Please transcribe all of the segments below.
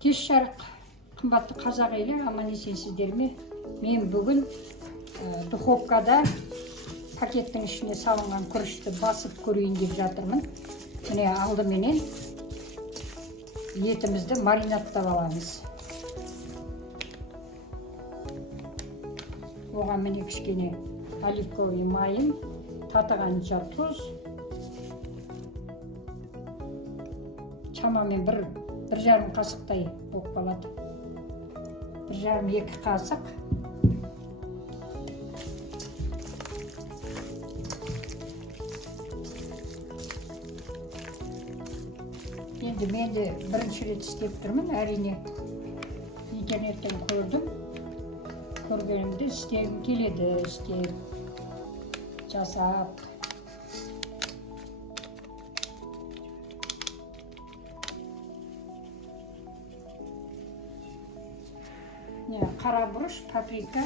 Кеш жарық, қымбатты қазақ елі, аман есенсіздер ме? Мен бүгін духовкада пакеттің ішіне салынған күрішті басып көрейін деп жатырмын. Міне алдыменен етімізді маринадтап аламыз. Оған міне кішкене оливковый майын, татығанша тұз, шамамен бір жарым қасықтай болып қалады. 1,5-2 қасық. Енді мен де бірінші рет істеп тұрмын, әрине интернеттен көрдім. Көргенімді істегім келеді, істеп жасап. Қара бұрыш, паприка.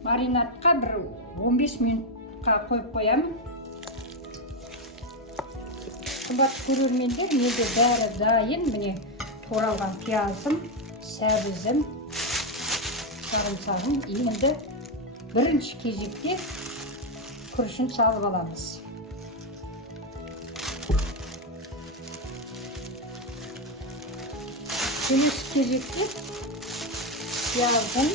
Маринадқа бір 15 минутқа қойып қоямын. Қымбатты көрермендер, менде бәрі дайын. Міне туралған пиязым, сәбізім, сарымсағым. Енді бірінші кезекте күрішін салып аламыз. Келесі кезекте пиязым,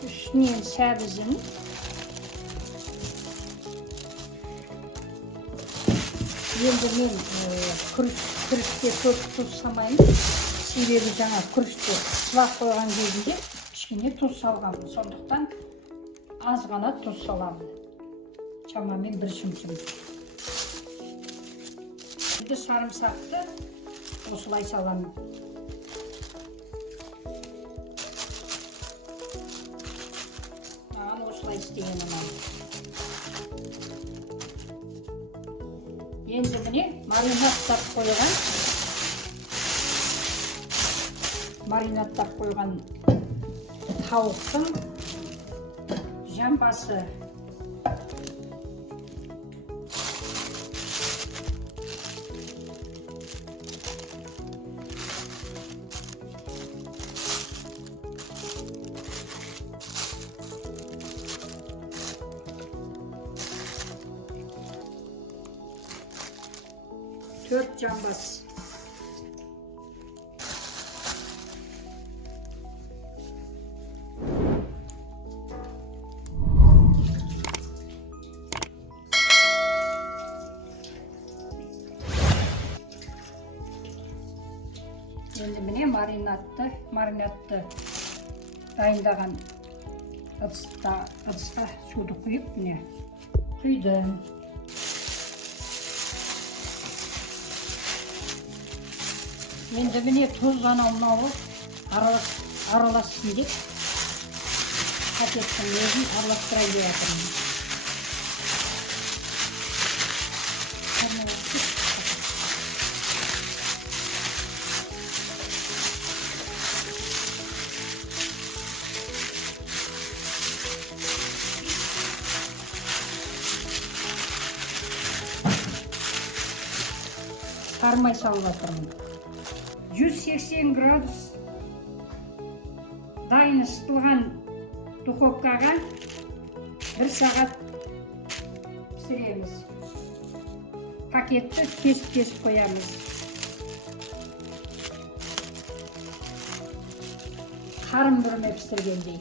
üstüne sәбізім, енді мен күрішке көп тұз салмаймын, себебі жаңа күріште сылақ қойған кезінде кішкене тұз салғанмын, сондықтан аз ғана тұз саламын, шамамен 1 шымшым. Енді сарымсақты осылай саламын. Енді міне маринадтап қойған тауықтың жамбасы. Төрт жамбас. Енді міне маринадты дайындаған ыдысқа суды құйып, міне құйдым. Енді міне тұз ғана аралассын деп пакеттің өзін араластыра беремін. Қармай салып жатырмын. 180 градус дайын ысытылған духовкаға 1 сағат пісіреміз. Пакетті кесіп қоямыз. Қарым бүрме пісіргендей.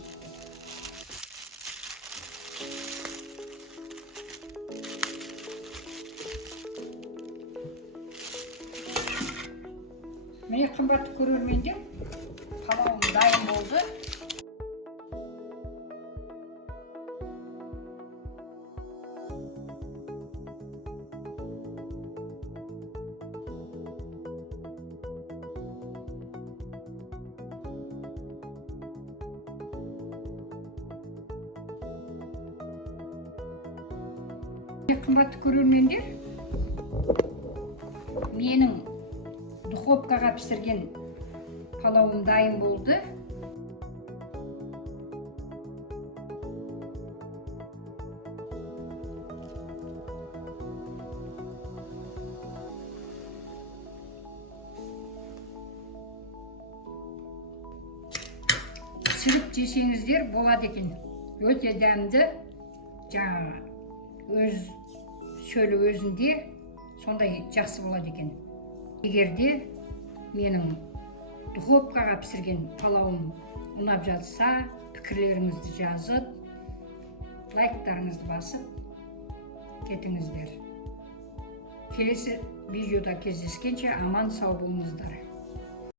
Міне қымбатты көрермендер, палауым дайын болды. Қымбатты көрермендер, менің духовкаға пісірген палауым дайын болды. Пісіріп жесеңіздер болады екен. Өте дәмді, жаңағы өз шөлі өзінде сондай жақсы болады екен. Егерде менің духовкаға пісірген палауым ұнап жатса, пікірлеріңізді жазып, лайктарыңызды басып кетіңіздер. Келесі видеода кездескенше аман сау болыңыздар.